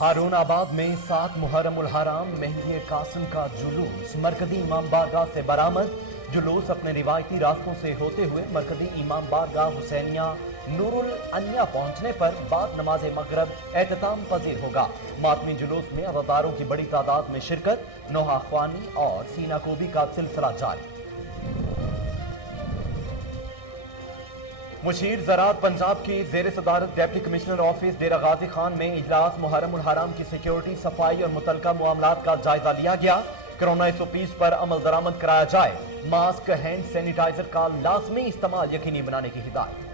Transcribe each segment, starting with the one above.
हारून आबाद में 7 मुहर्रम उल हराम मेहंदी कासिम का जुलूस मरकजी इमाम बारगाह से बरामद। जुलूस अपने रिवायती रास्तों से होते हुए मरकजी इमाम बारगाह हुसैनिया नूरुल अन्या पहुंचने पर बाद नमाज मगरब एहतताम पजीर होगा। मातमी जुलूस में अज़ादारों की बड़ी तादाद में शिरकत, नोहा ख्वानी और सीना कोबी का सिलसिला जारी। मुशीर ज़राअत पंजाब की ज़ेर सदारत डिप्टी कमिश्नर ऑफिस डेरा गाजी खान में इजलास मुहर्रम उल हराम की सिक्योरिटी, सफाई और मुतलका मामलात का जायजा लिया गया। कोरोना 120 पर अमल दरामद कराया जाए। मास्क, हैंड सैनिटाइजर का लाजमी इस्तेमाल यकीनी बनाने की हिदायत।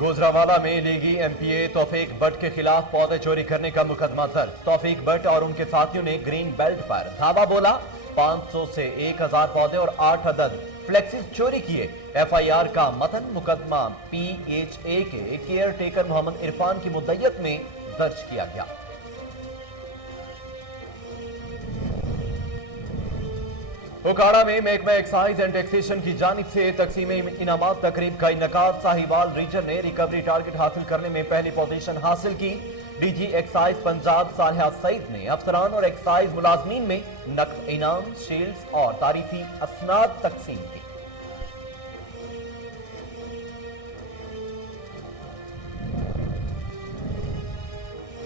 गुजरावाला में लीगी एमपीए तौफीक बट के खिलाफ पौधे चोरी करने का मुकदमा दर्ज। तौफीक बट और उनके साथियों ने ग्रीन बेल्ट पर धावा बोला, 500 से 1000 पौधे और 8 अदद फ्लेक्सिस चोरी किए। एफआईआर का मतन मुकदमा पीएचए के केयर टेकर मोहम्मद इरफान की मुद्दइयत में दर्ज किया गया। उकाड़ा में महकमा एक्साइज एंड टैक्सेशन की जानिब से तकसीम इनामात तकरीब का इनकाद। साहिवाल रीजन ने रिकवरी टारगेट हासिल करने में पहली पोजीशन हासिल की। डीजी एक्साइज पंजाब सालिहा सईद ने अफसरान और एक्साइज मुलाजमीन में नकद इनाम, शील्ड्स और तारीफी असनाद तकसीम की।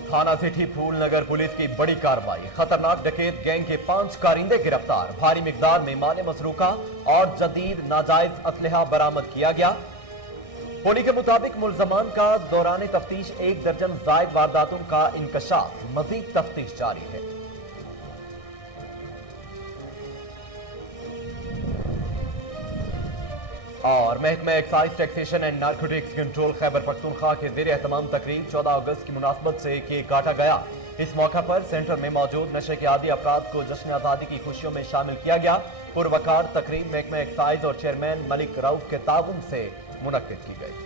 थाना सिटी फूल नगर पुलिस की बड़ी कार्रवाई। खतरनाक डकैत गैंग के 5 कारिंदे गिरफ्तार। भारी मिकदार में माल मसरूका और जदीद नाजायज असलहा बरामद किया गया। पुलिस के मुताबिक मुलजमान का दौरान तफ्तीश 1 दर्जन जायद वारदातों का इंकशाफ। मजीद तफ्तीश जारी है। और महकमा excise taxation and narcotics control Khyber Pakhtunkhwa के ज़ेर एहतमाम तकरीब 14 अगस्त की मुनासबत से केक काटा गया। इस मौका पर सेंटर में मौजूद नशे के आदी अफराद को जश्न आज़ादी की खुशियों में शामिल किया गया। पुरवकार तकरीब महकमा एक्साइज और चेयरमैन मलिक रऊफ के ताउन से मुनक्किद की गई।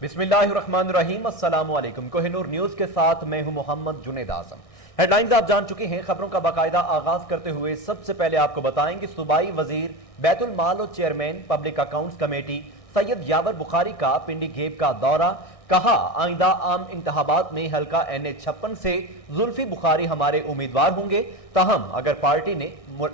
बिस्मिल्लाहिर्रहमानिर्रहीम, अस्सलामु अलैकुम। कोहिनूर न्यूज के साथ मैं हूं मोहम्मद जुनेद आजम। हेडलाइंस आप जान चुके हैं। खबरों का बाकायदा आगाज करते हुए सबसे पहले आपको बताएंगे सूबाई वजीर बैतुल माल और chairman public accounts committee Syed Yawar Bukhari का पिंडी घेब का दौरा। कहा, आइंदा आम इंतखाबात में हल्का NH56 से जुल्फी बुखारी हमारे उम्मीदवार होंगे। ताहम अगर पार्टी ने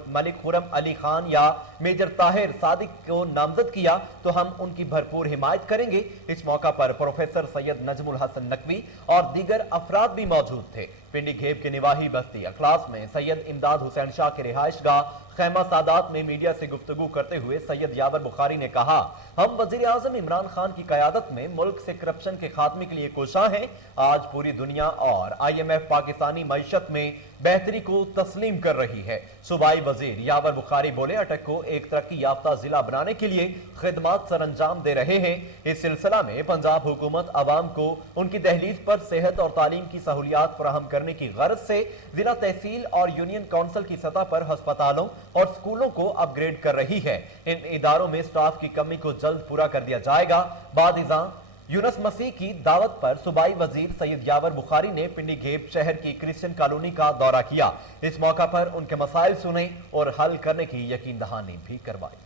मलिक खुरम अली खान या मेजर ताहिर सादिक को नामजद किया तो हम उनकी भरपूर हिमायत करेंगे। इस मौका पर प्रोफेसर सैयद नजमुल हसन नकवी और दीगर अफराद भी मौजूद थे। पिंडी घेब के निवाही बस्ती अखलास में सैयद इमदाद हुसैन शाह के रिहाइश गाह खैमा सादात में मीडिया से गुफ्तगू करते हुए सैयद यावर बुखारी ने कहा, हम वजीर आजम इमरान खान की कयादत में मुल्क से करप्शन के खात्मे के लिए कोशां हैं। आज पूरी दुनिया और IMF पाकिस्तानी मईशत में बेहतरी को तस्लीम कर रही है। सूबाई वजीर यावर बुखारी बोले, अटक को एक तरक्की याफ्ता जिला बनाने के लिए खिदमात सर अंजाम दे रहे हैं। इस सिलसिला में पंजाब हुकूमत अवाम को उनकी दहलीज पर सेहत और तालीम की सहूलियात फराहम करने की गर्ज से जिला तहसील और यूनियन काउंसिल की सतह पर अस्पतालों और स्कूलों को अपग्रेड कर रही है। इन इदारों में स्टाफ की कमी को जल्द पूरा कर दिया जाएगा। बादिज़ां यूनुस मसीह की दावत पर सूबाई वजीर सैयद यावर बुखारी ने पिंडी घेब शहर की क्रिश्चियन कॉलोनी का दौरा किया। इस मौका पर उनके मसाइल सुने और हल करने की यकीन दहानी भी करवाई।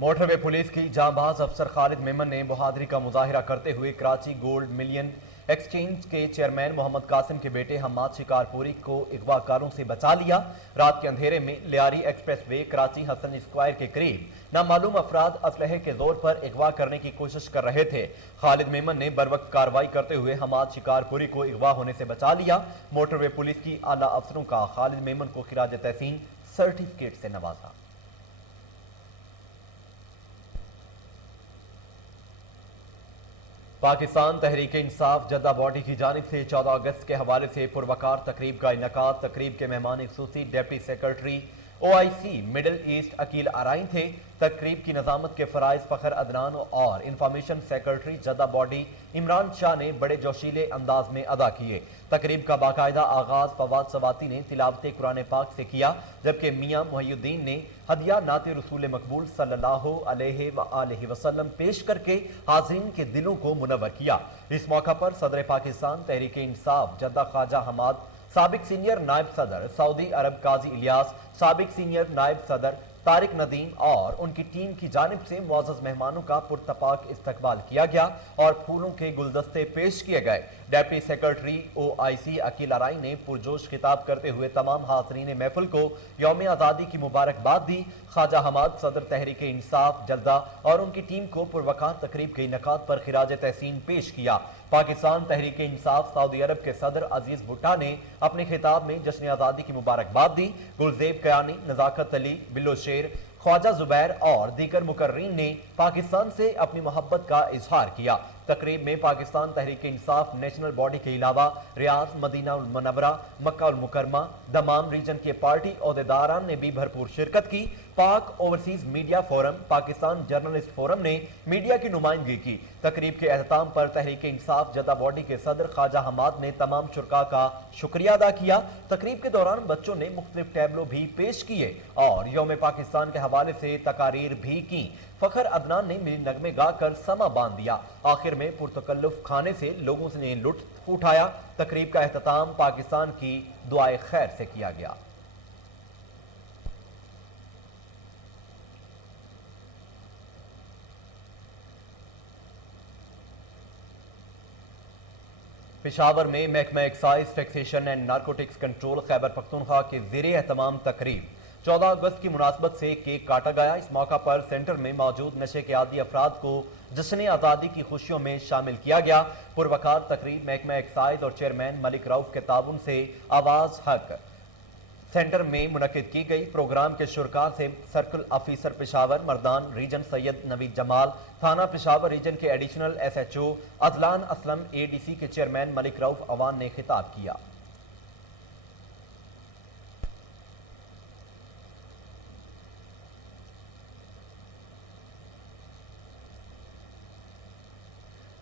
मोटरवे पुलिस की जांबाज अफसर खालिद मेमन ने बहादुरी का मुजाहिरा करते हुए कराची गोल्ड मिलियन एक्सचेंज के चेयरमैन मोहम्मद कासिम के बेटे हम्माद शिकारपुरी को अगवाकारों से बचा लिया। रात के अंधेरे में Lyari expressway Karachi Hasan square के करीब नामालूम अफराद असलहे के जोर पर अगवा करने की कोशिश कर रहे थे। खालिद मेमन ने बरवक्त कार्रवाई करते हुए हम्माद शिकारपुरी को अगवा होने से बचा लिया। मोटरवे पुलिस की आला अफसरों का खालिद मेमन को खिराज तहसीन सर्टिफिकेट से नवाजा। पाकिस्तान तहरीक इंसाफ जद्दा बॉडी की जानिब से 14 अगस्त के हवाले से पुरवकार तकरीब का इनकाद। तकरीब के मेहमान खुसूसी deputy secretary OIC Middle East Aqeel Arain थे। तकरीब की नज़ामत के फ़राइज़ फ़खर अदनान और information secretary Jeddah body Imran Shah ने बड़े जोशीले अंदाज में अदा किए। तकरीब का बाकायदा आगाज फवाद सवाती ने तिलावत कुरान पाक से किया, जबकि मियां मुहियुद्दीन ने हदिया नाते रसूल मकबूल सल्लल्लाहु अलैहि वसल्लम पेश करके हाज़रीन के दिलों को मुनव्वर किया। इस मौका पर सदर पाकिस्तान तहरीक इंसाफ जद्दा ख्वाजा हमाद, साबिक सीनियर नायब सदर सऊदी अरब काजी इलियास, साबिक सीनियर नायब सदर तारिक नदीम और उनकी टीम की जानिब से मुअज़्ज़ज़ मेहमानों का पुरतपाक इस्तकबाल किया गया और फूलों के गुलदस्ते पेश किए गए। डेप्टी सेक्रेटरी OIC अकील आराइन ने पुरजोश खिताब करते हुए तमाम हाज़रीन महफिल को यौम आज़ादी की मुबारकबाद दी। ख्वाजा हमाद सदर तहरीक इंसाफ जद्दा और उनकी टीम को पुरवकार तकरीब के इनेकाद पर खिराज तहसीन पेश किया। पाकिस्तान तहरीक इंसाफ सऊदी अरब के सदर अजीज भुट्टा ने अपने खिताब में जश्न आज़ादी की मुबारकबाद दी। गुलजेब कयानी, नज़ाकत अली, बिल्लो शेर, ख्वाजा जुबैर और दीगर मुकर्रीन ने पाकिस्तान से अपनी मोहब्बत का इजहार किया। तकरीब में पाकिस्तान तहरीक इंसाफ नेशनल बॉडी के अलावा रियाज, मदीना उल मुनव्वरा, मक्का उल मुकरमा, दमाम रीजन के पार्टी ओहदेदारान ने भी भरपूर शिरकत की। पाक overseas media forum, Pakistan journalist forum ने मीडिया की नुमाइंदगी की। तकरीब के एहतमाम पर तहरीक इंसाफ जद्दा बॉडी के सदर ख्वाजा हमाद ने तमाम शुरका का शुक्रिया अदा किया। तकरीब के दौरान बच्चों ने मुख्तलिफ टैबलो भी पेश किए और यौम पाकिस्तान के हवाले से तकारीर भी की। फखर अदनान ने मिली नगमे गाकर समा बांध दिया। आखिर में पुरतकल्लुफ खाने से लोगों ने लुत्फ उठाया। तकरीब का एहतमाम पाकिस्तान की दुआए खैर से किया गया। पेशावर में महकमा excise taxation and narcotics control Khyber Pakhtunkhwa के ज़ेरे एहतमाम तकरीब 14 अगस्त की मुनासबत से केक काटा गया। इस मौका पर सेंटर में मौजूद नशे के आदी अफराद को जश्न आज़ादी की खुशियों में शामिल किया गया। पुरवकार तकरीब महकमा एक्साइज और चेयरमैन मलिक रऊफ के ताउन से आवाज़ हक सेंटर में मुनक्किद की गई। प्रोग्राम के शुरका से circle officer Peshawar Mardan region Syed Naveed Jamal, थाना पेशावर रीजन के additional SHO Ajlan Aslam, ADC के चेयरमैन मलिक रऊफ अवान ने खिताब किया।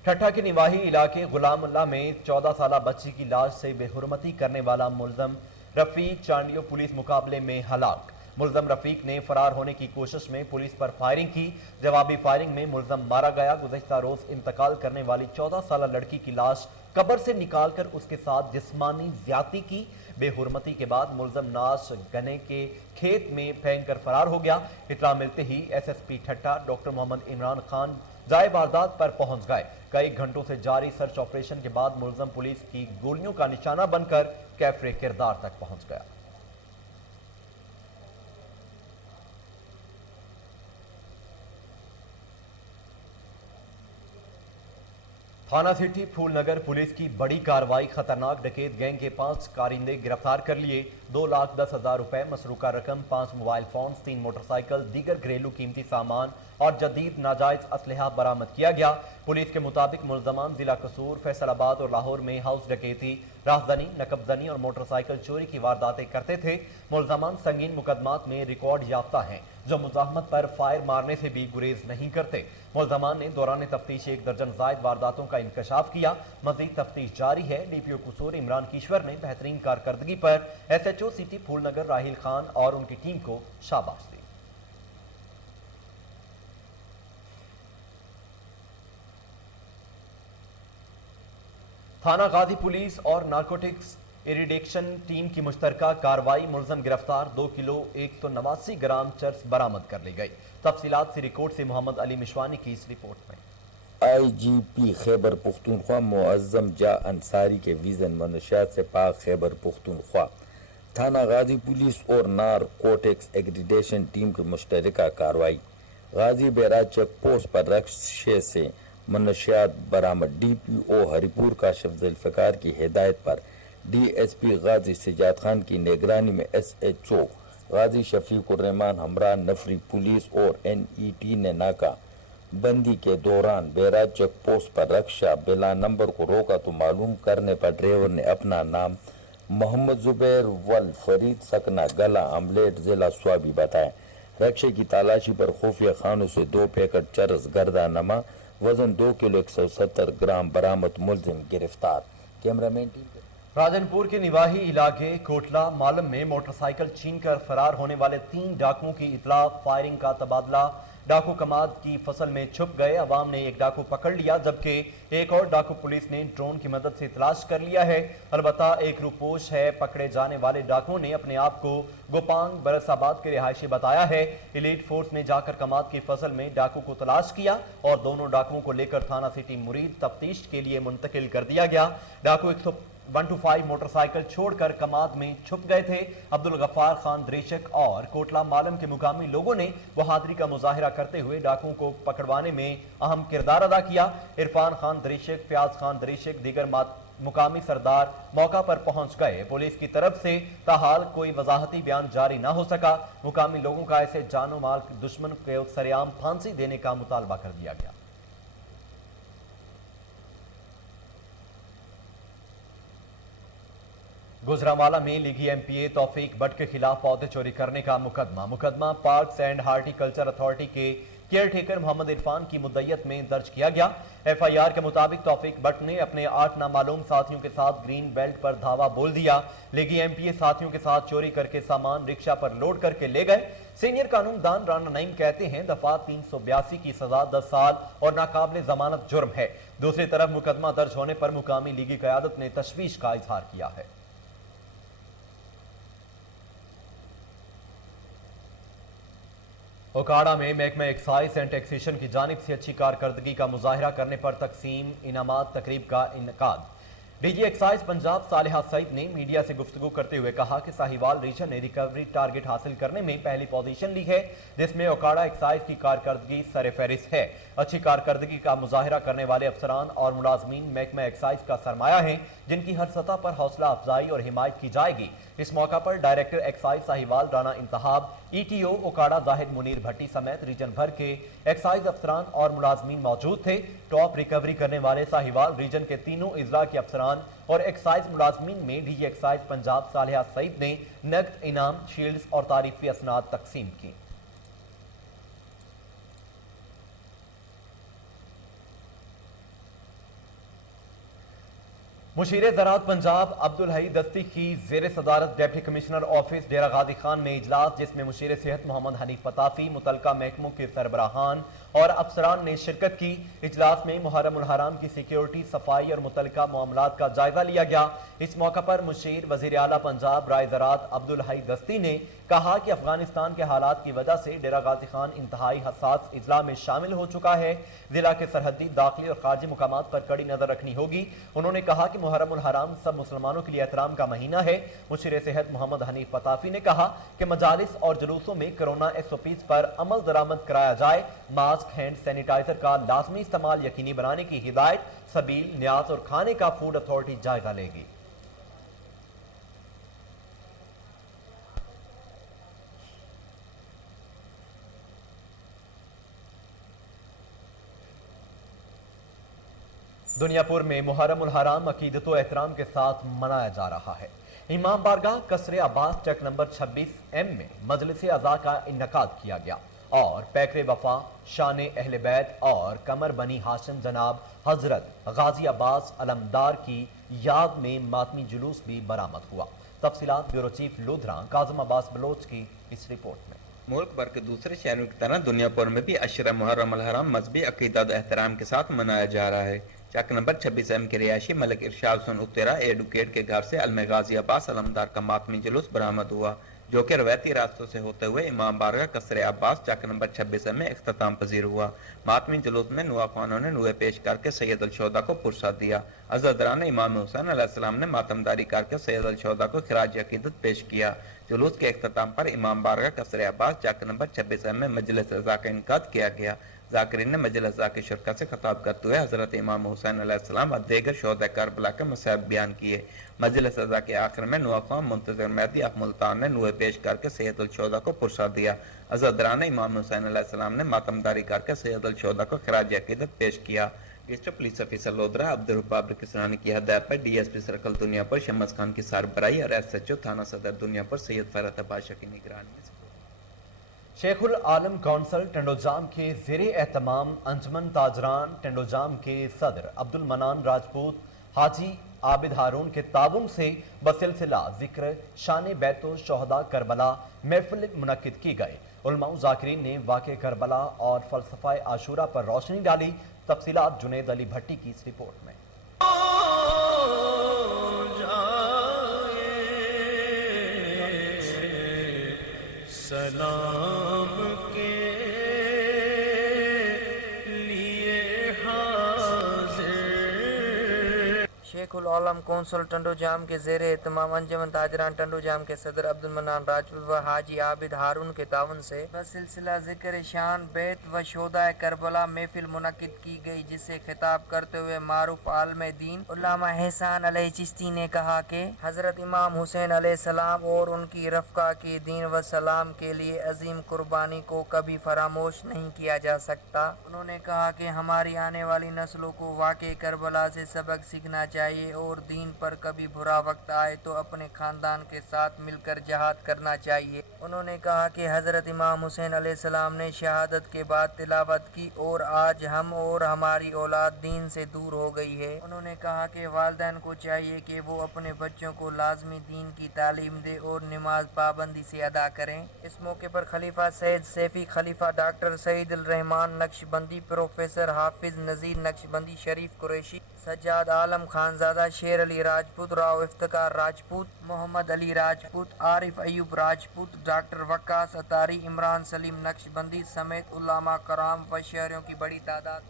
ठट्ठा के निवाही इलाके गुलामुल्लाह में 14 साला बच्ची की लाश से बेहुरमती करने वाला मुल्जम रफीक चांडियो पुलिस मुकाबले में हलाक। मुल्जम रफीक ने फरार होने की कोशिश में पुलिस पर फायरिंग की। जवाबी फायरिंग में मुल्जम मारा गया। गुज़श्ता रोज इंतकाल करने वाली 14 साला लड़की की लाश कब्र से निकालकर उसके साथ जिस्मानी ज्यादती की। बेहुरमती के बाद मुल्जम नाश गन्ने के खेत में फेंक कर फरार हो गया। इतला मिलते ही SSP ठट्ठा डॉक्टर मोहम्मद इमरान खान जाए वारदात पर पहुंच गए। कई घंटों से जारी सर्च ऑपरेशन के बाद मुल्जम पुलिस की गोलियों का निशाना बनकर कैफरे किरदार तक पहुंच गया। थाना सिटी फूलनगर पुलिस की बड़ी कार्रवाई। खतरनाक डकैत गैंग के 5 कारिंदे गिरफ्तार कर लिए। 2,10,000 रुपए, मसरूका रकम, 5 मोबाइल फोन, 3 मोटरसाइकिल, दीगर घरेलू कीमती सामान और जदीद नाजायज असलहा बरामद किया गया। पुलिस के मुताबिक मुल्जमान जिला कसूर, फैसलाबाद और लाहौर में हाउस डकैती, राहजनी, नकबजनी और मोटरसाइकिल चोरी की वारदातें करते थे। मुल्जमान संगीन मुकदमात में रिकॉर्ड याफ्ता हैं, जो मुजाहमत पर फायर मारने से भी गुरेज नहीं करते। मुल्जमान ने दौरान तफ्तीश 1 दर्जन जायद वारदातों का इंकशाफ किया। मजीद तफ्तीश जारी है। DPO कसूर इमरान कीश्वर ने बेहतरीन कारकर्दगी पर SHO सिटी फूलनगर राहिल खान और उनकी टीम को शाबाश दी। थाना गाजी पुलिस और नारकोटिक्स इरिडेक्शन टीम की मुश्तरका कार्रवाई। मुल्जम गिरफ्तार। 2 किलो 189 ग्राम चर्स बरामद कर ली गई। तफसीलात सी रिकॉर्ड से मोहम्मद अली मिशवानी की इस रिपोर्ट में। IGP खैबर पुख्तूनख्वा मुअज्जम जा अंसारी के विजन मनशियात से पाक खैबर पुख्तूनख्वा, थाना गाजी पुलिस और नारकोटिक्स एग्रीडेशन टीम की मुश्तरका कार्रवाई। गाजी बैराज चेक पोस्ट पर रक्शे से मनशियात बरामद। DPO हरिपुर का जुल्फ़िकार की हिदायत पर DSP गाजी सजाद खान की निगरानी में SHO गाजी शफीकुर रहमान हमरा नफरी पुलिस और NET ने नाका बंदी के दौरान बैराज चेक पोस्ट पर रक्षा बिला नंबर को रोका तो मालूम करने पर ड्राइवर ने अपना नाम محمد زبیر والفرید سکنا گلا آملیٹ ضلع سوابی بتائیں رکشے کی تلاشی پر خفیہ خانوں سے 2 پیکٹ چرس گردہ نما وزن 2 کلو 170 گرام برآمد ملزم گرفتار کیمرہ مین ٹیم راجن پور کے نواحی علاقے کوٹلا مالم میں موٹر سائیکل چھین کر فرار ہونے والے 3 ڈاکوؤں کی اطلاع فائرنگ کا تبادلہ ڈاکو کماد کی فصل میں چھپ گئے عوام نے ایک ڈاکو پکڑ لیا جبکہ ایک اور ڈاکو پولیس نے ڈرون کی مدد سے تلاش کر لیا ہے البتہ ایک روپوش ہے پکڑے جانے والے ڈاکوؤں نے اپنے آپ کو گوپانگ برس آباد کے رہائشی بتایا ہے ایلیٹ فورس نے جا کر کماد کی فصل میں ڈاکو کو تلاش کیا اور دونوں ڈاکوؤں کو لے کر تھانہ سٹی مرید تفتیش کے لیے منتقل کر دیا گیا ڈاکو 125 موٹر سائیکل چھوڑ کر کماد میں چھپ گئے تھے عبدالغفار خان دریشک اور کوٹلا مالم کے مقامی لوگوں نے بہادری کا مظاہرہ کرتے ہوئے ڈاکوؤں کو پکڑوانے میں اہم کردار ادا کیا عرفان خان دریشک فیاض خان دریشک دیگر مقامی سردار موقع پر پہنچ گئے پولیس کی طرف سے تاحال کوئی وضاحتی بیان جاری نہ ہو سکا مقامی لوگوں کا ایسے جان و مال دشمن کو سرعام پھانسی دینے کا مطالبہ کر دیا گیا گجرانوالہ میں لیگی ایم پی اے توفیق بٹ کے خلاف پودے چوری کرنے کا مقدمہ parks and horti culture authority کے کیئر ٹیکر محمد عرفان کی مدعیت میں درج کیا گیا ایف آئی آر کے مطابق توفیق بٹ نے اپنے 8 نامعلوم ساتھیوں کے ساتھ گرین بیلٹ پر دھاوا بول دیا لیگی ایم پی اے ساتھیوں کے ساتھ چوری کر کے سامان رکشہ پر لوڈ کر کے لے گئے سینئر قانون دان رانا نعیم کہتے ہیں دفعہ 382 کی سزا 10 سال اور ناقابل ضمانت جرم ہے دوسری طرف مقدمہ درج ہونے پر مقامی لیگی قیادت نے تشویش کا اظہار کیا ہے اوکاڑا میں محکمہ ایکسائز اینڈ ٹیکسیشن کی جانب سے اچھی کارکردگی کا مظاہرہ کرنے پر تقسیم انعامات تقریب کا انعقاد ڈی جی ایکسائز پنجاب صالحہ سعید نے میڈیا سے گفتگو کرتے ہوئے کہا کہ ساہیوال ریجن نے ریکوری ٹارگٹ حاصل کرنے میں پہلی پوزیشن لی ہے جس میں اوکاڑا ایکسائز کی کارکردگی سر فہرست ہے اچھی کارکردگی کا مظاہرہ کرنے والے افسران اور ملازمین محکمہ ایکسائز کا سرمایہ ہیں جن کی ہر سطح پر حوصلہ افزائی اور حمایت کی جائے گی اس موقع پر ڈائریکٹر ایکسائز ساہیوال رانا انتخاب ای ٹی او اوکاڑا زاہد منیر بھٹی سمیت ریجن بھر کے ایکسائز افسران اور ملازمین موجود تھے ٹاپ ریکوری کرنے والے ساہیوال ریجن کے تینوں اضلاع کے افسران اور ایکسائز ملازمین میں ڈی جی ایکسائز پنجاب صالحہ سعید نے نقد انعام شیلڈز اور تعریفی اسناد تقسیم کی مشیر زراعت پنجاب عبدالحی دستی کی زیر صدارت deputy commissioner office Dera Ghazi Khan میں اجلاس جس میں مشیر صحت محمد حنیف پتافی متعلقہ محکموں کے سربراہان اور افسران نے شرکت کی اجلاس میں محرم الحرام کی سیکیورٹی صفائی اور متعلقہ معاملات کا جائزہ لیا گیا اس موقع پر مشیر وزیر اعلیٰ پنجاب رائے زراعت عبدالحی دستی نے کہا کہ افغانستان کے حالات کی وجہ سے ڈیرہ غازی خان انتہائی حساس اضلاع میں شامل ہو چکا ہے ضلع کے سرحدی داخلی اور خارجی مقامات پر کڑی نظر رکھنی ہوگی انہوں نے کہا کہ محرم الحرام سب مسلمانوں کے لیے احترام کا مہینہ ہے مشیر صحت محمد حنیف پتافی نے کہا کہ مجالس اور جلوسوں میں کرونا ایس او پیز پر عمل درآمد کرایا جائے ماسک ہینڈ سینیٹائزر کا لازمی استعمال یقینی بنانے کی ہدایت سبیل نیاز اور کھانے کا فوڈ اتھارٹی جائزہ لے گی دنیا پور میں محرم الحرام عقیدت و احترام کے ساتھ منایا جا رہا ہے امام بارگاہ قصر عباس چک نمبر 26 میں مجلس اعضاء کا انعقاد کیا گیا اور پیکر وفا شان اہل بیت اور قمر بنی ہاشم جناب حضرت غازی عباس علمدار کی یاد میں ماتمی جلوس بھی برآمد ہوا تفصیلات بیورو چیف لودھراں کاظم عباس بلوچ کی اس رپورٹ میں ملک بھر کے دوسرے شہروں کی طرح دنیا پور میں بھی عشرہ محرم الحرام مذہبی عقیدت و احترام کے ساتھ منایا جا رہا ہے چک نمبر 26 ایم کے رہائشی ملک ارشاد حسن اترا ایڈوکیٹ کے گھر سے علم غازی عباس علمدار کا ماتمی جلوس برآمد ہوا جو کہ روایتی راستوں سے ہوتے ہوئے امام بارگاہ قصر عباس چک نمبر 26 میں اختتام پذیر ہوا ماتمی جلوس میں نوح خوانوں نے نوح پیش کر کے سید الشہداء کو پرساد دیا عزادران امام حسین علیہ السلام نے ماتمداری کر کے سید الشہداء کو خراج عقیدت پیش کیا جلوس کے اختتام پر امام بارگاہ قصر عباس چک نمبر 26 میں مجلس اعضاء کا انعقاد کیا گیا ذاکرین نے مجلس اعضاء کے شرکا سے خطاب کرتے ہوئے حضرت امام حسین علیہ السلام اور دیگر شہداء کربلا کے مصائب بیان کیے مجلس اعضاء کے آخر میں نوح خوان منتظر مہدی اف ملتان نے نوح پیش کر کے سید الشہداء کو پرساد دیا عزادران امام حسین علیہ السلام نے ماتمداری کر کے سید الشہداء کو خراج عقیدت پیش کیا district police officer Lodhran Abdul रिपब्लिक किसानी की हदायत पर डीएसपी सर्कल दुनिया पर शम्स खान की सरबराही और एसएचओ थाना सदर दुनिया पर सैयद फरहत बादशाह की निगरानी में शेखुल आलम कौंसल टेंडोजाम के ज़ेरे एहतमाम अंजमन ताजरान टेंडोजाम के सदर अब्दुल मनान राजपूत हाजी आबिद हारून के ताबुन से बसिलसिला जिक्र शान बैतो शहदा करबला महफिल मुनक्किद की गई। उलमाओ ज़ाकिरीन ने वाक़े करबला और फ़लसफ़ा आशूरा पर रोशनी डाली। तफसीलात जुनैद अली भट्टी की इस रिपोर्ट में। सलाम के लिए हाज़िर। शेखुल आलम कौंसल टंडोजाम के ज़ेरे एहतमाम अंजमन ताजरान टंडोजाम के सदर अब्दुल मनान राजपूत व हाजी आबिद हारून के तावन से बसिलसिला ज़िक्र शान बैत व शोदा करबला महफिल मुनक्किद की गई, जिसे खिताब करते हुए मारूफ आलम दीन उल्लामा एहसान अलैहि चिश्ती ने कहा कि हज़रत इमाम हुसैन अलैहिस्सलाम और उनकी रफ़का के दीन व सलाम के लिए अजीम कुर्बानी को कभी फरामोश नहीं किया जा सकता। उन्होंने कहा कि हमारी आने वाली नस्लों को वाक़े करबला से सबक सीखना चाहिए और दीन पर कभी बुरा वक्त आए तो अपने खानदान के साथ मिलकर जहाद करना चाहिए। उन्होंने कहा कि हज़रत इमाम हुसैन अलैहिस्सलाम ने शहादत के बाद तिलावत की और आज हम और हमारी औलाद दीन से दूर हो गई है। उन्होंने कहा कि वालिदैन को चाहिए कि वो अपने बच्चों को लाजमी दीन की तालीम दे और नमाज पाबंदी से अदा करें। इस मौके पर खलीफा सैयद सैफी खलीफा डॉक्टर सईद उल रहमान नक्शबंदी, प्रोफेसर हाफिज नज़ीर नक्शबंदी, शरीफ कुरैशी, सज्जाद आलम खानजादा, शेर अली राजपूत, राव इफ्तिकार राजपूत, मोहम्मद अली राजपूत, आरिफ अयूब राजपूत, डॉक्टर वक्कास अतारी, इमरान सलीम नक्शबंदी समेत उल्लामा कराम व शहरियों की बड़ी तादाद।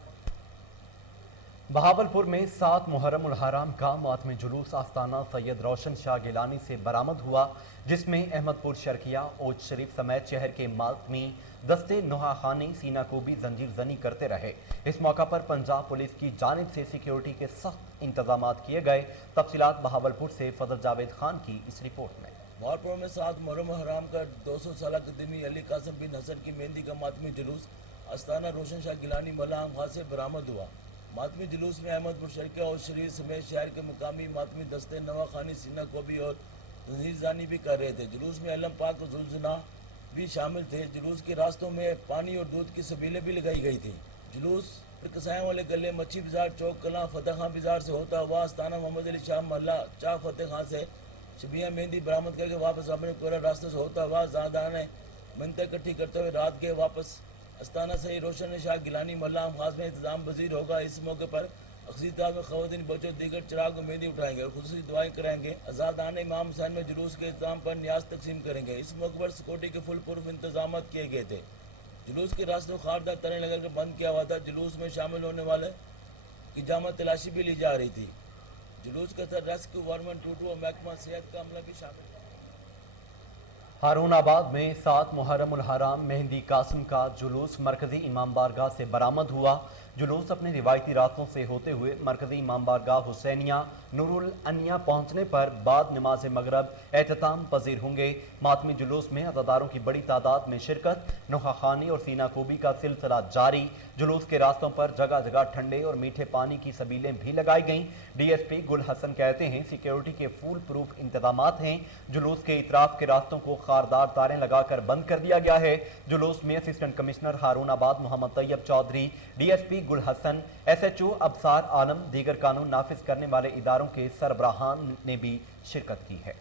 बहावलपुर में 7 मुहर्रम उल हराम का मातमी जुलूस आस्ताना सैयद रोशन शाह गिलानी से बरामद हुआ, जिसमें अहमदपुर शर्किया, ओज शरीफ समेत शहर के मातमी दस्ते नुहा खानी सीना को भी जंजीर जनी करते रहे। इस मौका पर पंजाब पुलिस की जानिब से सिक्योरिटी के सख्त इंतजाम किए गए। तफसीलात बहावलपुर से फजल जावेद खान की इस रिपोर्ट में। बहावलपुर में 7 मुहर्रम हराम का 200 साल कदीमी अली कासिम बिन हसन की मेहंदी का मातमी जुलूस आस्ताना रोशन शाह गिलानी मलाम खां से बरामद हुआ। मातमी जुलूस में अहमदपुर शर्किया और शरीफ समेत शहर के मुकामी मातमी दस्ते नवा खानी सीना कोबी और तंजीर जानी भी कर रहे थे। जुलूस में अलम पाक और जुलजना भी शामिल थे। जुलूस के रास्तों में पानी और दूध की सबीलें भी लगाई गई थी। जुलूस कसायों वाले गले मच्छी बाजार चौक कला फतेह खां बाजार से होता हुआ आस्ताना मोहम्मद अली शाह महल्ला चाक फतेह खां से शबिया मेहंदी बरामद करके वापस अपने कोरा रास्ते से होता हुआ ज़ादा ने मिन्नतें इकट्ठी करते हुए रात के वापस आस्ताना से रोशन शाह गिलानी महल्ला खास में इंतजाम वजीर होगा। इस मौके पर अक़ीदात में ख़वातीन बच्चों दीगर चिराग को मेहंदी उठाएंगे और खुसूसी दुआएं कराएंगे। आज़ाद आने इमाम हुसैन में जुलूस के इंतजाम पर न्याज तकसीम करेंगे। इस मौके पर सिक्योरिटी के फुल प्रूफ इंतजाम किए गए थे। जुलूस के रास्तों खारदार तरह लगाकर बंद किया हुआ था। जुलूस में शामिल होने वाले की जामा तलाशी भी ली जा रही थी। जुलूस के तहत रेस्क्यू 112 और महकमा सेहत का अमला भी शामिल। हारूनाबाद में 7 मुहर्रम उल हराम मेहंदी कासिम का जुलूस मरकजी इमाम बारगाह से बरामद हुआ। जुलूस अपने रिवायती रास्तों से होते हुए मरकजी इमाम बारगाह हुसैनिया नूरुल अनिया पहुँचने पर बाद नमाज मगरब एहतताम पजीर होंगे। मातमी जुलूस में अज़ादारों की बड़ी तादाद में शिरकत। नुहा खानी और सीना कोबी का सिलसिला जारी। जुलूस के रास्तों पर जगह जगह ठंडे और मीठे पानी की सबीलें भी लगाई गईं। डीएसपी गुल हसन कहते हैं सिक्योरिटी के फुल प्रूफ इंतजामात हैं। जुलूस के इतराफ के रास्तों को खारदार तारें लगाकर बंद कर दिया गया है। जुलूस में assistant commissioner Haroonabad Muhammad Tayyab Chaudhry, DSP Gul Hasan, SHO अबसार आलम, दीगर कानून नाफिज करने वाले इदारों के सरबराहान ने भी शिरकत की है।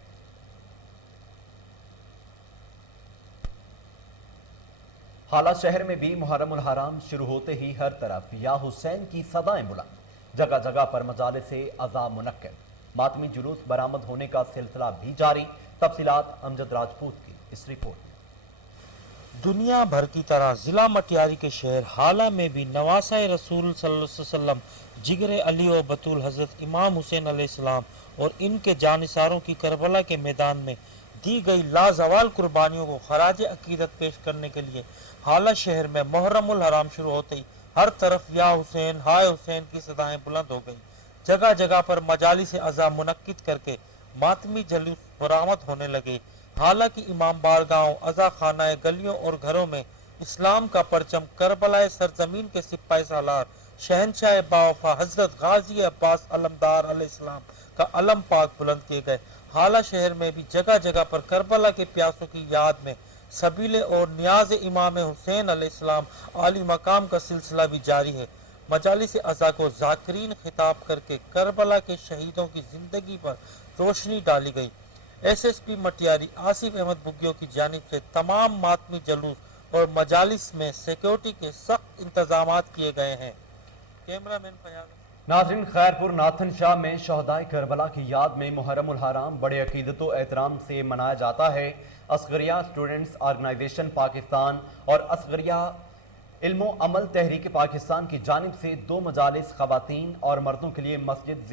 हालात शहर में भी मुहर्रम उल हराम शुरू होते ही हर तरफ या हुसैन की सदाएं बुलंद, जगह जगह पर मजाले से अज़ा मुनक्किद। मातमी जुलूस बरामद होने का सिलसिला भी जारी। तफसीलात अमजद राजपूत की इस रिपोर्ट में। दुनिया भर की तरह ज़िला मटियारी के शहर हाला में भी नवासा रसूल सल्लल्लाहु अलैहि वसल्लम, जिगर अली और बतूल हज़रत इमाम हुसैन अलैहिस्सलाम और इनके जानिसारों की करबला के मैदान में दी गई लाजवाल कुर्बानियों को खराज अकीदत पेश करने के लिए हाला शहर में मुहर्रम उल हराम शुरू होते ही हर तरफ या हुसैन हाय हुसैन की सदाएं बुलंद हो गई। जगह जगह पर मजाली से अज़ा मुनक्किद करके मातमी जुलूस बरामद होने लगे। हालांकि इमाम बारगाहों, अज़ा खानाए, गलियों और घरों में इस्लाम का परचम, करबलाए सरजमीन के सिपाही सालार शहनशाह बावफा हजरत गाजी अब्बास अलमदार अलैहिस्सलाम का अलम पाक बुलंद किए गए। हाला शहर में भी जगह जगह पर करबला के प्यासों की याद में सबीले और नियाज इमाम हुसैन अलैहिस्सलाम आली मकाम का सिलसिला भी जारी है। मजालिस अज़ा को ज़ाकिरीन खिताब करके करबला के शहीदों की ज़िंदगी पर रोशनी डाली गई। SSP मटियारी आसिफ अहमद बुग्गियों की जानिब से तमाम मातमी जलूस और मजालिस में सिक्योरिटी के सख्त इंतजामात किए गए हैं। कैमरामैन फयाज। नाज़रीन, खैरपुर नाथन शाह में शहदाए करबला की याद में मुहर्रम उल हराम बड़े अकीदत व एहतराम से मनाया जाता है। असगरिया स्टूडेंट्स ऑर्गेनाइजेशन पाकिस्तान और असगरिया इल्मो अमल तहरीक पाकिस्तान की जानिब से 2 मजालिस ख़वातीन और मर्दों के लिए मस्जिद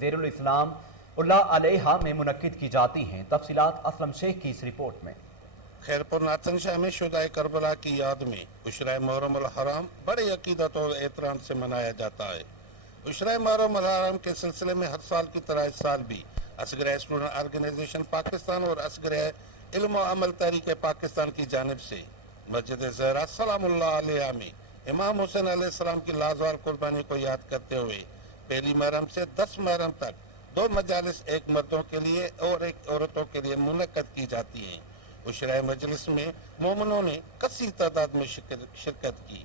ज़ेरुल इस्लाम उल्लाह अलैहा में मुनक्किद की जाती हैं। तफसीलात असलम शेख की इस रिपोर्ट में। खैरपुर नाथन शाह में शुदाए करबला की याद में उशरा मुहर्रम उल हराम बड़े अकीदत और एहतराम से मनाया जाता है। उशरा मुहर्रम उल हराम के सिलसिले में हर साल की तरह इस साल भी असगरिया स्टूडेंट ऑर्गेनाइजेशन पाकिस्तान और असगरिया इल्म अमल तहरीक पाकिस्तान की जानिब से मस्जिद ज़हरा सलामुल्लाह अलैहा में इमाम हुसैन अलैहिस्सलाम की लाजवाब कुर्बानी को याद करते हुए 1 मुहर्रम से 10 मुहर्रम तक 2 मजालिस, एक मर्दों के लिए और एक औरतों के लिए मुनक्कद की जाती हैं। उशरा मजलिस में मोमिनों ने कसीर तादाद में शिरकत की।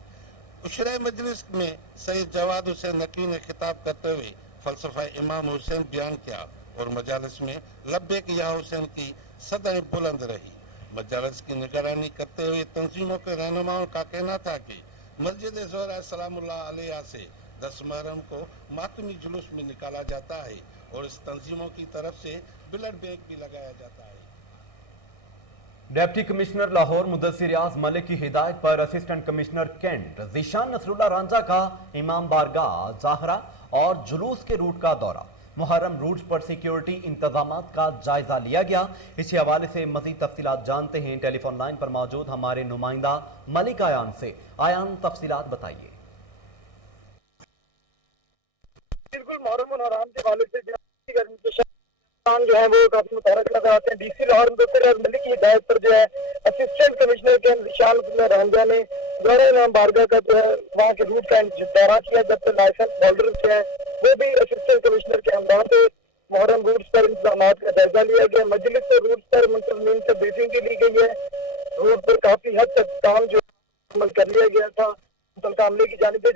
उशरा मजलिस में सैयद जवाद हुसैन नकवी ने खिताब करते हुए फलसफा इमाम हुसैन बयान किया और मजालिस में लब्बैक या हुसैन की सदाएं बुलंद रही। मजालिस की निगरानी करते हुए तंजीमों के रहनुमाओं का कहना था कि मस्जिद ज़हरा सलामुल्लाह अलैहा से 10 मुहर्रम को मातमी जुलूस में निकाला जाता है और इस तंजीमों की तरफ से ब्लड बैंक भी लगाया जाता है। डिप्टी कमिश्नर लाहौर मुदस्सिर रियाज मलिक की हिदायत पर assistant commissioner cantt Zeeshan Nasrullah Ranjha का इमाम बारगाह ज़ाहरा और जुलूस के रूट का दौरा। मुहर्रम रूट्स पर सिक्योरिटी इंतजामात का जायजा लिया गया। इसी हवाले से मजीद तफसीलात जानते हैं टेलीफोन लाइन पर मौजूद हमारे नुमाइंदा मलिक आयान से। आयान, तफसीलात बताइए। बिल्कुल, मुहर्रम उल हराम के हवाले से जो है वो काफी मुतारक नजर आते हैं। DC लाहौर मुदस्सिर मलिक की हिदायत पर जो है असिस्टेंट कमिश्नर के ज़ीशान रांझा ने दौरा इमाम बारगाह का जो है वहाँ के रूट का दौरा किया, जबकि लाइसेंस होल्डर जो है वो भी असिस्टेंट कमिश्नर के हमदान से मुहर्रम रूट्स पर इंतजाम का जायजा लिया गया। मजलिस से रूट्स पर मुंतजमीन से ब्रीफिंग भी ली गई है। रूट पर काफी हद तक काम जो अमल कर लिया गया था मुतल्लिका अमले की जानिब से।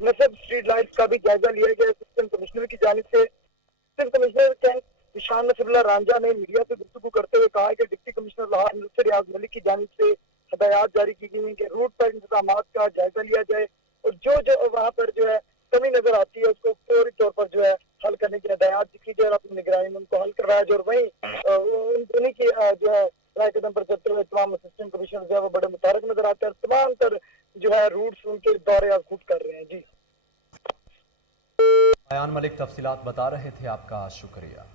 नसब स्ट्रीट लाइट्स का भी जायजा लिया गया असिस्टेंट कमिश्नर की जानिब से। कमिश्नर कैंट ज़ीशान नसरुल्लाह रांझा ने मीडिया से गुफ्तगू करते हुए कहा कि डिप्टी कमिश्नर लाहौर मुदस्सिर रियाज मलिक की जानिब से हदायत जारी की गई हैं कि रूट पर इंतजामात का जायजा लिया जाए और जो वहाँ पर जो है कमी नजर आती है उसको फौरी तौर पर जो है हल करने की हदायत की जाए और अपनी निगरानी में उनको हल करवाया जाए। और वहीं उन्हीं की जो है राय कदम पर चलते हुए तमाम असिस्टेंट कमिश्नर जो है वो बड़े मुतारक नजर आते हैं। तमाम तर जो है रूट्स उनके दौरे आज खुद कर रहे हैं। जी आयान मलिक तफसीलात बता रहे थे, आपका शुक्रिया।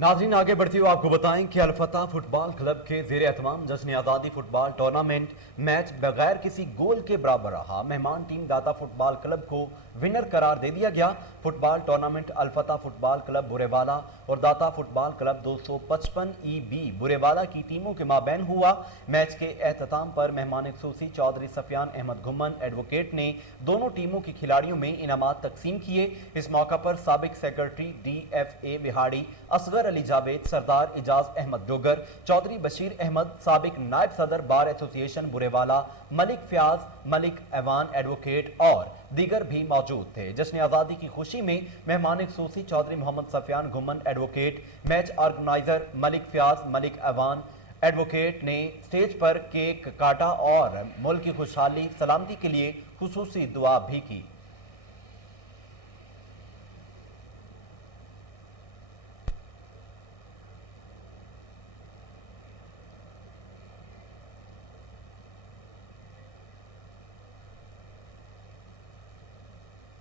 नाज़रीन, आगे बढ़ती हुई आपको बताएं कि अल-फतह फुटबॉल क्लब के ज़ेर एहतमाम जश्न आज़ादी फुटबॉल टूर्नामेंट मैच बगैर किसी गोल के बराबर रहा। मेहमान टीम दाता फुटबॉल क्लब को विनर करार दे दिया गया। Football tournament Al Fatah football club Burewala और Data football club 255 EB Burewala की टीमों के माबैन हुआ। मैच के एहतताम पर मेहमान खुसूसी चौधरी सफियान अहमद घुम्मन एडवोकेट ने दोनों टीमों के खिलाड़ियों में इनामात तकसीम किए। इस मौका पर साबिक सेक्रेटरी DFA बिहाड़ी असगर अली जावेद, सरदार इजाज अहमद डोगर, चौधरी बशीर अहमद, साबिक नायब सदर bar association Burewala, Malik Fayyaz, Malik Aiwan advocate और दीगर भी मौजूद थे। जश्न आज़ादी की खुशी में मेहमान खुसूसी Chaudhry Mohammad Sufyan Ghumman advocate, match organiser Malik Fayyaz, Malik Aiwan advocate ने स्टेज पर केक काटा और मुल्क की खुशहाली सलामती के लिए खुसूसी दुआ भी की।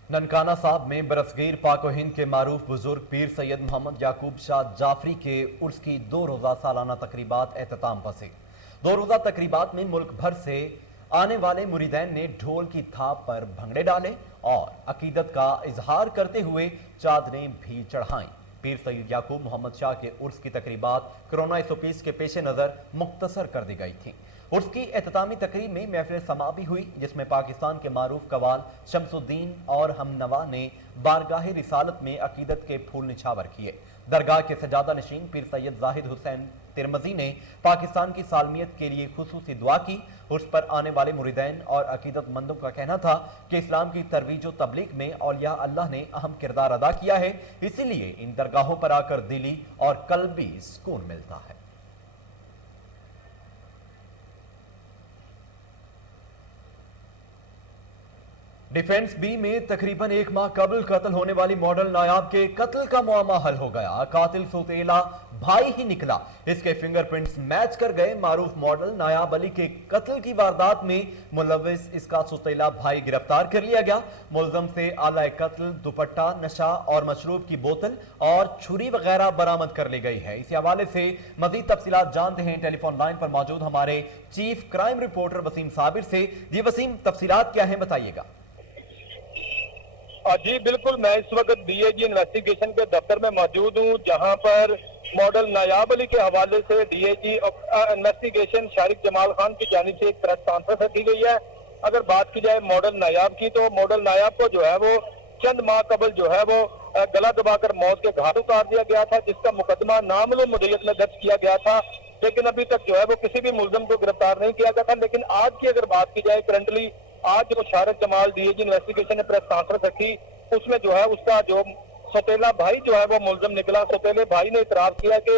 ननकाना साहब में बरसगीर पाक हिंद के मारूफ बुजुर्ग पीर सैयद मोहम्मद याकूब शाह जाफरी के उर्स की 2 रोज़ा सालाना तकरीबात एहतताम पसीर। 2 रोज़ा तकरीबात में मुल्क भर से आने वाले मुरीदैन ने ढोल की थाप पर भंगड़े डाले और अकीदत का इजहार करते हुए चादरें भी चढ़ाईं। پیر سید یعقوب محمد شاہ کے عرس کی تقریبات کورونا 120 کے پیش نظر مختصر کر دی گئی تھیں۔ عرس کی اختتامی تقریب میں محفل سما بھی ہوئی، جس میں پاکستان کے معروف قوال شمس الدین اور ہم نوا نے بارگاہ رسالت میں عقیدت کے پھول نچھاور کیے۔ درگاہ کے سجادہ نشین پیر سید زاہد حسین ترمذی نے پاکستان کی سالمیت کے لیے خصوصی دعا کی۔ عرس پر آنے والے مریدین اور عقیدت مندوں کا کہنا تھا کہ اسلام کی ترویج و تبلیغ میں اولیاء اللہ نے اہم کردار ادا کیا ہے، اسی لیے ان درگاہوں پر آ کر دلی اور قلبی سکون ملتا ہے۔ ڈیفنس بی میں تقریباً 1 ماہ قبل قتل ہونے والی ماڈل نایاب کے قتل کا معمہ حل ہو گیا۔ قاتل سوتیلا بھائی ہی نکلا۔ اس کے فنگر پرنٹس میچ کر گئے۔ معروف ماڈل نایاب علی کے قتل کی واردات میں ملوث اس کا سوتیلا بھائی گرفتار کر لیا گیا۔ ملزم سے آلہ قتل، دوپٹہ، نشہ اور مشروب کی بوتل اور چھری وغیرہ برآمد کر لی گئی ہے۔ اسی حوالے سے مزید تفصیلات جانتے ہیں ٹیلی فون لائن پر موجود ہمارے چیف کرائم رپورٹر وسیم صابر سے۔ جی وسیم، تفصیلات کیا ہیں، بتائیے گا۔ جی بالکل، میں اس وقت ڈی اے جی انویسٹیگیشن کے دفتر میں موجود ہوں، جہاں پر ماڈل نایاب علی کے حوالے سے D A G investigation Shariq Jamal Khan کی جانب سے ایک پریس کانفرنس رکھی گئی ہے۔ اگر بات کی جائے ماڈل نایاب کی، تو ماڈل نایاب کو جو ہے وہ چند ماہ قبل جو ہے وہ گلا دبا کر موت کے گھاٹ اتار دیا گیا تھا، جس کا مقدمہ نامعلوم مدعیت میں درج کیا گیا تھا، لیکن ابھی تک جو ہے وہ کسی بھی ملزم کو گرفتار نہیں کیا گیا تھا۔ لیکن آج کی اگر بات کی جائے، کرنٹلی آج جو شارق جمال ڈی اے جی انویسٹیگیشن نے پریس کانفرنس رکھی، اس میں جو ہے اس کا جو سوتیلا بھائی جو ہے وہ ملزم نکلا۔ سوتیلے بھائی نے اعتراف کیا کہ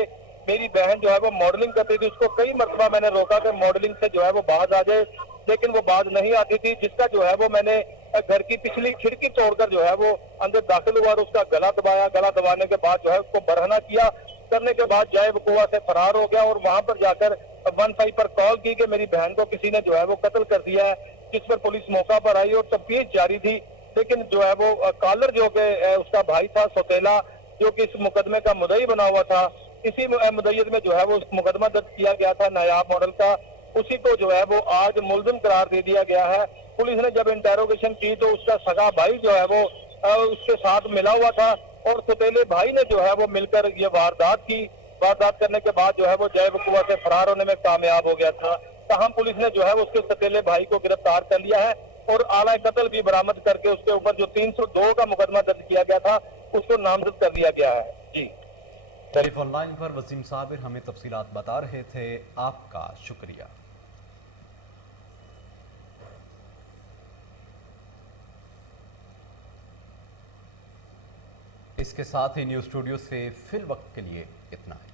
میری بہن جو ہے وہ ماڈلنگ کرتی تھی، اس کو کئی مرتبہ میں نے روکا کہ ماڈلنگ سے جو ہے وہ باز آ جائے، لیکن وہ باز نہیں آتی تھی، جس کا جو ہے وہ میں نے گھر کی پچھلی کھڑکی توڑ کر جو ہے وہ اندر داخل ہوا اور اس کا گلا دبایا۔ گلا دبانے کے بعد جو ہے اس کو برہنہ کیا، کرنے کے بعد جائے وقوع سے فرار ہو گیا اور وہاں پر جا کر 15 پر کال کی کہ میری بہن کو کسی نے جو ہے وہ قتل کر دیا ہے، جس پر پولیس موقع پر آئی اور تفتیش جاری تھی۔ لیکن جو ہے وہ کالر جو کہ اس کا بھائی تھا سوتیلا، جو کہ اس مقدمے کا مدعی بنا ہوا تھا، اسی مدعیت میں جو ہے وہ مقدمہ درج کیا گیا تھا نایاب ماڈل کا، اسی کو جو ہے وہ آج ملزم قرار دے دیا گیا ہے۔ پولیس نے جب انٹیروگیشن کی تو اس کا سگا بھائی جو ہے وہ اس کے ساتھ ملا ہوا تھا اور سوتیلے بھائی نے جو ہے وہ مل کر یہ واردات کی۔ واردات کرنے کے بعد جو ہے وہ جائے وقوع سے فرار ہونے میں کامیاب ہو گیا تھا۔ تاہم پولیس نے جو ہے اس کے سوتیلے بھائی کو گرفتار کر لیا ہے اور اعلی قتل بھی برآمد کر کے اس کے اوپر جو 302 کا مقدمہ درج کیا گیا تھا اس کو نامزد کر دیا گیا ہے۔ جی ٹیلی فون لائن پر وسیم صابر ہمیں تفصیلات بتا رہے تھے، آپ کا شکریہ۔ اس کے ساتھ ہی نیوز اسٹوڈیو سے فی الوقت کے لیے اتنا ہے۔